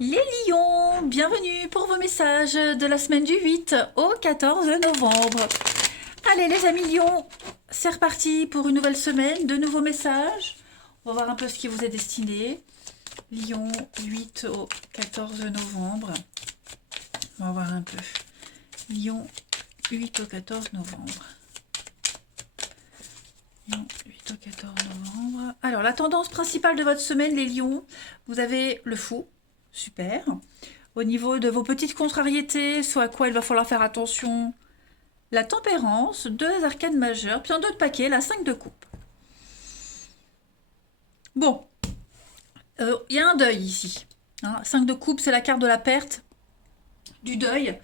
Les lions, bienvenue pour vos messages de la semaine du 8 au 14 novembre. Allez les amis lions, c'est reparti pour une nouvelle semaine, de nouveaux messages. On va voir un peu ce qui vous est destiné. Lion, 8 au 14 novembre. On va voir un peu. Lion, 8 au 14 novembre. Lion, 8 au 14 novembre. Alors, la tendance principale de votre semaine, les lions, vous avez le fou. Super. Au niveau de vos petites contrariétés, soit à quoi il va falloir faire attention, la tempérance, deux arcanes majeures, puis en d'autres paquets, la 5 de coupe. Bon, il y a un deuil ici. 5 de coupe, c'est la carte de la perte, du deuil.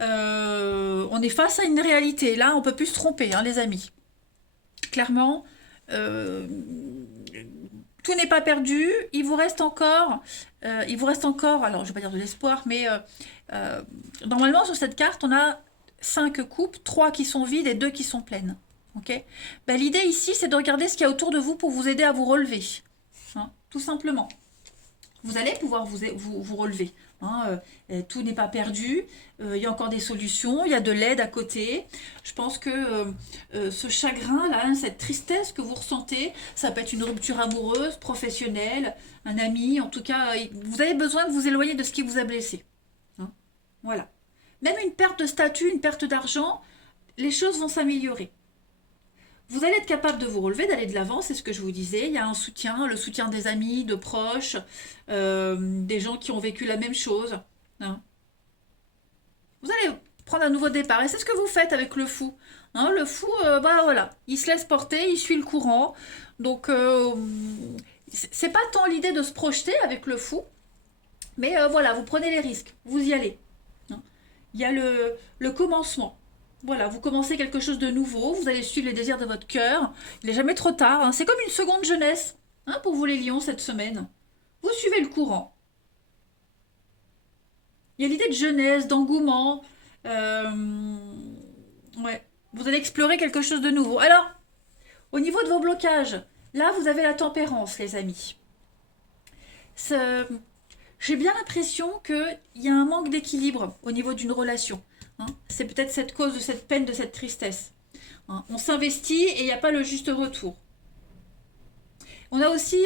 On est face à une réalité. Là, on peut plus se tromper, les amis. Clairement, tout n'est pas perdu. Il vous reste encore, alors je vais pas dire de l'espoir, mais normalement sur cette carte, on a 5 coupes, 3 qui sont vides et 2 qui sont pleines. Ok. Ben, l'idée ici, c'est de regarder ce qu'il y a autour de vous pour vous aider à vous relever. Tout simplement. Vous allez pouvoir vous relever. Tout n'est pas perdu, il y a encore des solutions, il y a de l'aide à côté. Je pense que ce chagrin-là, cette tristesse que vous ressentez, ça peut être une rupture amoureuse, professionnelle, un ami, en tout cas, vous avez besoin de vous éloigner de ce qui vous a blessé. Hein. Voilà. Même une perte de statut, une perte d'argent, les choses vont s'améliorer. Vous allez être capable de vous relever, d'aller de l'avant, c'est ce que je vous disais. Il y a un soutien, le soutien des amis, de proches, des gens qui ont vécu la même chose. Hein. Vous allez prendre un nouveau départ. Et c'est ce que vous faites avec le fou. Le fou, voilà, il se laisse porter, il suit le courant. Donc, c'est pas tant l'idée de se projeter avec le fou, mais voilà, vous prenez les risques, vous y allez. Hein. Il y a le commencement. Voilà, vous commencez quelque chose de nouveau, vous allez suivre les désirs de votre cœur. Il n'est jamais trop tard, c'est comme une seconde jeunesse pour vous les lions cette semaine. Vous suivez le courant. Il y a l'idée de jeunesse, d'engouement. Ouais, vous allez explorer quelque chose de nouveau. Alors, au niveau de vos blocages, là vous avez la tempérance, les amis. J'ai bien l'impression qu'il y a un manque d'équilibre au niveau d'une relation. C'est peut-être cette cause de cette peine, de cette tristesse. On s'investit et il n'y a pas le juste retour. On a aussi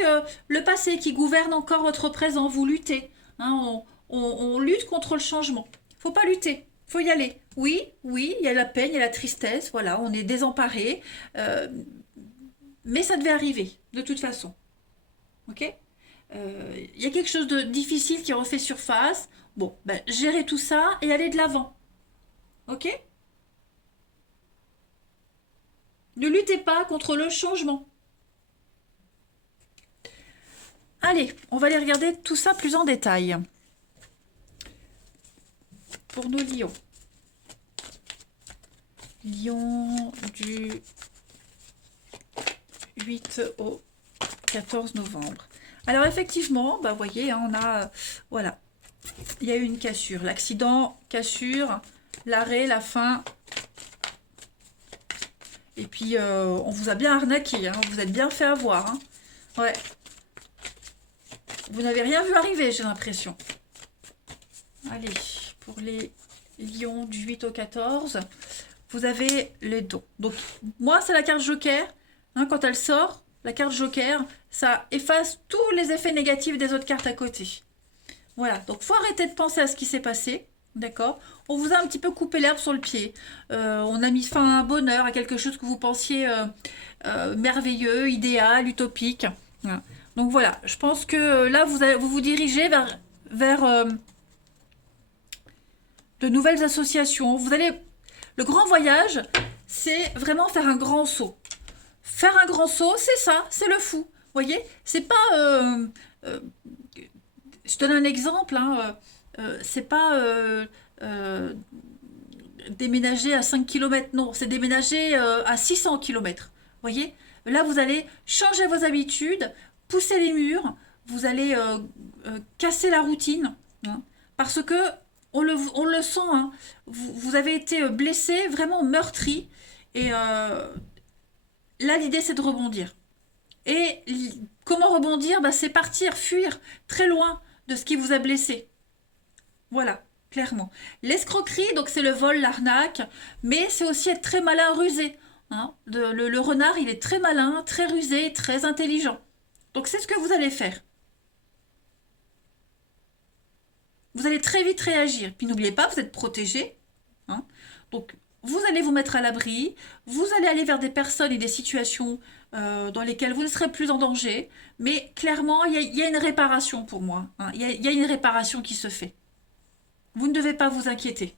le passé qui gouverne encore votre présent. Vous luttez. On lutte contre le changement. Faut pas lutter. Faut y aller. Oui, oui, il y a la peine, il y a la tristesse. Voilà, on est désemparé. Mais ça devait arriver, de toute façon. Ok. Il y a quelque chose de difficile qui refait surface. Bon, gérez tout ça et allez de l'avant. Ok. Ne luttez pas contre le changement. Allez, on va aller regarder tout ça plus en détail. Pour nos lions. Lion du 8 au 14 novembre. Alors effectivement, vous voyez, on a, voilà, il y a eu une cassure. L'accident, cassure, l'arrêt, la fin. Et puis, on vous a bien arnaqué, vous êtes bien fait avoir. Ouais. Vous n'avez rien vu arriver, j'ai l'impression. Allez, pour les lions du 8 au 14, vous avez les dons. Donc, moi, c'est la carte Joker. Quand elle sort, la carte Joker, ça efface tous les effets négatifs des autres cartes à côté. Voilà, donc faut arrêter de penser à ce qui s'est passé. D'accord. On vous a un petit peu coupé l'herbe sur le pied. On a mis fin à un bonheur, à quelque chose que vous pensiez merveilleux, idéal, utopique. Voilà. Donc voilà, je pense que là, vous dirigez vers de nouvelles associations. Le grand voyage, c'est vraiment faire un grand saut. Faire un grand saut, c'est ça, c'est le fou. Vous voyez, c'est pas. Je donne un exemple. C'est pas euh, déménager à 5 km, non, c'est déménager à 600 km. Vous voyez, là, vous allez changer vos habitudes, pousser les murs, vous allez casser la routine. Parce que on le sent, vous avez été blessé, vraiment meurtri. Et là, l'idée, c'est de rebondir. Et comment rebondir, c'est partir, fuir très loin de ce qui vous a blessé. Voilà, clairement. L'escroquerie, donc c'est le vol, l'arnaque, mais c'est aussi être très malin, rusé. Hein. Le renard, il est très malin, très rusé, très intelligent. Donc c'est ce que vous allez faire. Vous allez très vite réagir. Puis n'oubliez pas, vous êtes protégé. Hein. Donc vous allez vous mettre à l'abri, vous allez aller vers des personnes et des situations dans lesquelles vous ne serez plus en danger. Mais clairement, il y a une réparation pour moi. Hein. Il y a une réparation qui se fait. Vous ne devez pas vous inquiéter.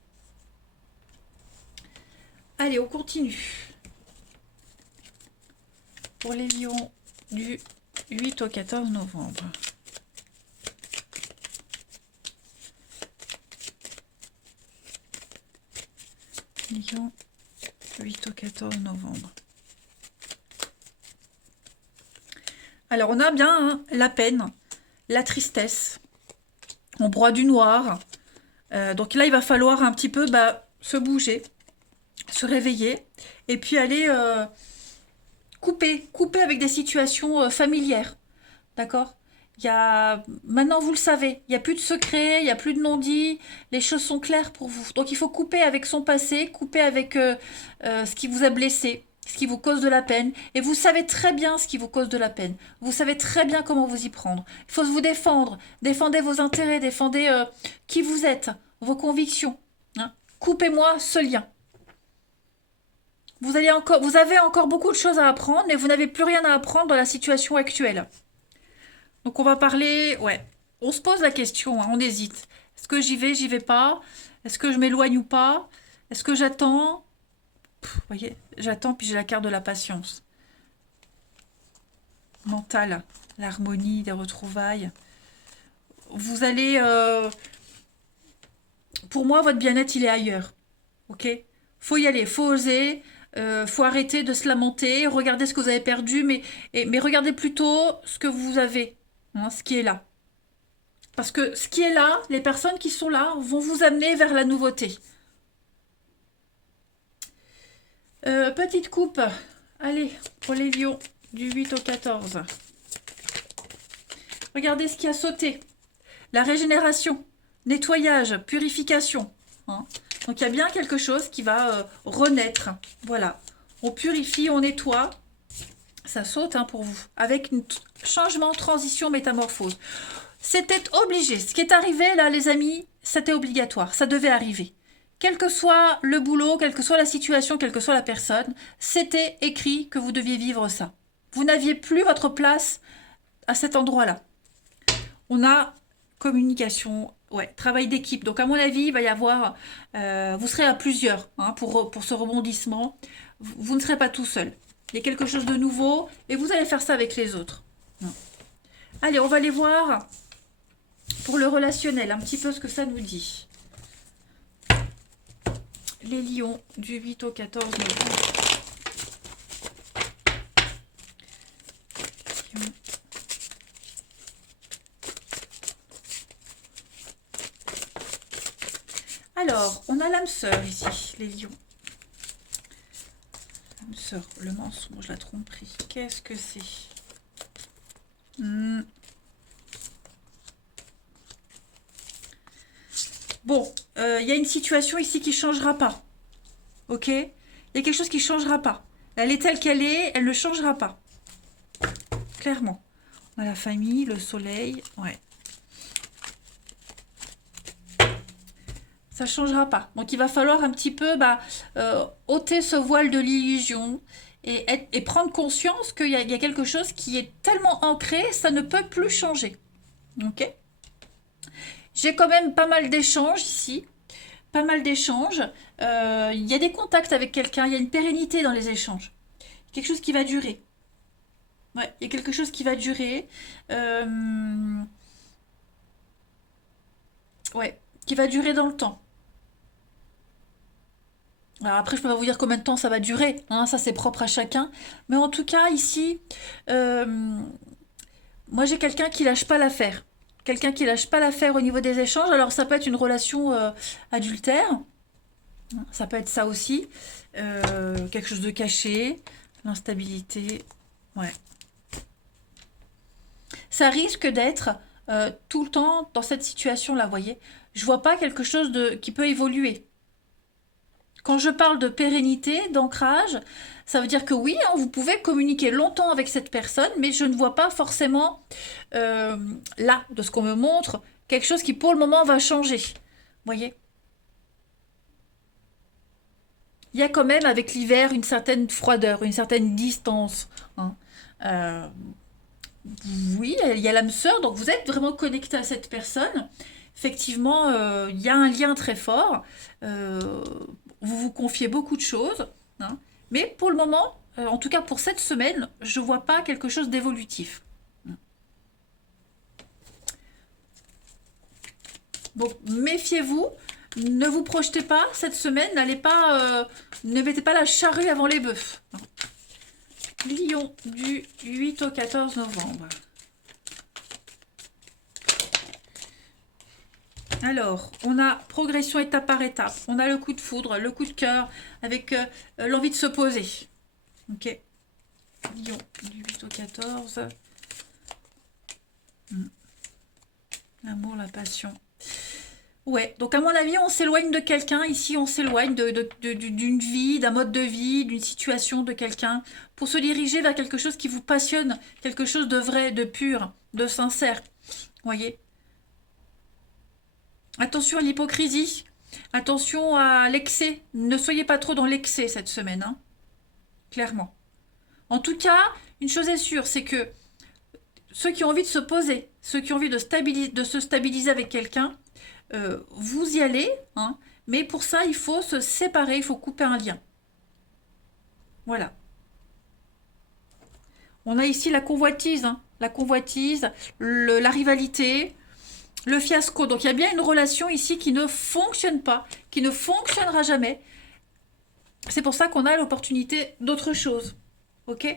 Allez, on continue. Pour les lions du 8 au 14 novembre. Lion, 8 au 14 novembre. Alors, on a bien hein, la peine, la tristesse. On broie du noir. Donc là, il va falloir un petit peu se bouger, se réveiller, et puis aller couper avec des situations familières. D'accord? Maintenant, vous le savez, il n'y a plus de secrets, il n'y a plus de non-dits, les choses sont claires pour vous. Donc il faut couper avec son passé, couper avec ce qui vous a blessé, ce qui vous cause de la peine. Et vous savez très bien ce qui vous cause de la peine. Vous savez très bien comment vous y prendre. Il faut vous défendre, défendez vos intérêts, défendez qui vous êtes, vos convictions. Hein. Coupez-moi ce lien. Vous avez encore beaucoup de choses à apprendre, mais vous n'avez plus rien à apprendre dans la situation actuelle. Donc on va parler, ouais, on se pose la question, hein, on hésite. Est-ce que j'y vais pas? Est-ce que je m'éloigne ou pas? Est-ce que j'attends? Vous voyez, j'attends puis j'ai la carte de la patience. Mentale, l'harmonie, des retrouvailles. Vous allez... pour moi, votre bien-être, il est ailleurs. Ok? Faut y aller, faut oser, faut arrêter de se lamenter, regardez ce que vous avez perdu, mais regardez plutôt ce que vous avez. Hein, ce qui est là. Parce que ce qui est là, les personnes qui sont là vont vous amener vers la nouveauté. Petite coupe. Allez, pour les lions, du 8 au 14. Regardez ce qui a sauté. La régénération, nettoyage, purification. Hein. Donc il y a bien quelque chose qui va renaître. Voilà. On purifie, on nettoie. Ça saute hein, pour vous. Avec un changement, transition, métamorphose. C'était obligé. Ce qui est arrivé là, les amis, c'était obligatoire. Ça devait arriver. Quel que soit le boulot, quelle que soit la situation, quelle que soit la personne, c'était écrit que vous deviez vivre ça. Vous n'aviez plus votre place à cet endroit-là. On a communication, ouais, travail d'équipe. Donc à mon avis, il va y avoir, vous serez à plusieurs hein, pour ce rebondissement. Vous ne serez pas tout seul. Il y a quelque chose de nouveau et vous allez faire ça avec les autres. Allez, on va aller voir pour le relationnel, un petit peu ce que ça nous dit. Les lions du 8 au 14 novembre. Alors, on a l'âme sœur ici, les lions. L'âme sœur, le mensonge, la tromperie. Qu'est-ce que c'est? Bon, il y a une situation ici qui ne changera pas. Ok? Il y a quelque chose qui ne changera pas. Elle est telle qu'elle est, elle ne changera pas. Clairement. On a la famille, le soleil. Ouais. Ça ne changera pas. Donc il va falloir un petit peu ôter ce voile de l'illusion et prendre conscience qu'il y a quelque chose qui est tellement ancré, ça ne peut plus changer. Ok? J'ai quand même pas mal d'échanges ici. Pas mal d'échanges. Il y a des contacts avec quelqu'un, il y a une pérennité dans les échanges. Quelque chose qui va durer. Ouais, il y a quelque chose qui va durer. Ouais, qui va durer dans le temps. Alors après, je peux pas vous dire combien de temps ça va durer, hein, ça c'est propre à chacun. Mais en tout cas, ici, moi j'ai quelqu'un qui lâche pas l'affaire. Quelqu'un qui lâche pas l'affaire au niveau des échanges. Alors ça peut être une relation adultère, ça peut être ça aussi. Quelque chose de caché, l'instabilité, ouais. Ça risque d'être tout le temps dans cette situation-là, vous voyez. Je vois pas quelque chose qui peut évoluer. Quand je parle de pérennité, d'ancrage, ça veut dire que oui, hein, vous pouvez communiquer longtemps avec cette personne, mais je ne vois pas forcément là, de ce qu'on me montre, quelque chose qui pour le moment va changer. Vous voyez? Il y a quand même avec l'hiver une certaine froideur, une certaine distance, hein. Euh, oui, il y a l'âme sœur, donc vous êtes vraiment connecté à cette personne. Effectivement, il y a un lien très fort. Euh, vous vous confiez beaucoup de choses, hein. Mais pour le moment, en tout cas pour cette semaine, je ne vois pas quelque chose d'évolutif. Donc méfiez-vous, ne vous projetez pas cette semaine, n'allez pas, ne mettez pas la charrue avant les bœufs. Lion du 8 au 14 novembre. Alors, on a progression étape par étape. On a le coup de foudre, le coup de cœur, avec l'envie de se poser. Ok. Lion du 8 au 14. L'amour, la passion. Ouais, donc à mon avis, on s'éloigne de quelqu'un. Ici, on s'éloigne d'une vie, d'un mode de vie, d'une situation de quelqu'un, pour se diriger vers quelque chose qui vous passionne, quelque chose de vrai, de pur, de sincère. Voyez? Attention à l'hypocrisie, attention à l'excès. Ne soyez pas trop dans l'excès cette semaine, hein, clairement. En tout cas, une chose est sûre, c'est que ceux qui ont envie de se poser, ceux qui ont envie de se stabiliser avec quelqu'un, vous y allez, hein, mais pour ça, il faut se séparer, il faut couper un lien. Voilà. On a ici la convoitise, hein, la convoitise, la rivalité, le fiasco. Donc il y a bien une relation ici qui ne fonctionne pas, qui ne fonctionnera jamais. C'est pour ça qu'on a l'opportunité d'autre chose. Ok?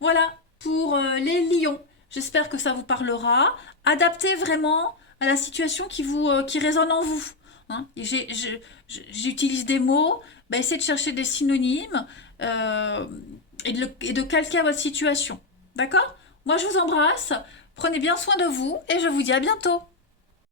Voilà pour les lions. J'espère que ça vous parlera. Adaptez vraiment à la situation qui résonne en vous, hein. J'utilise des mots, bah, essayez de chercher des synonymes et de calquer à votre situation. D'accord? Moi, je vous embrasse. Prenez bien soin de vous et je vous dis à bientôt.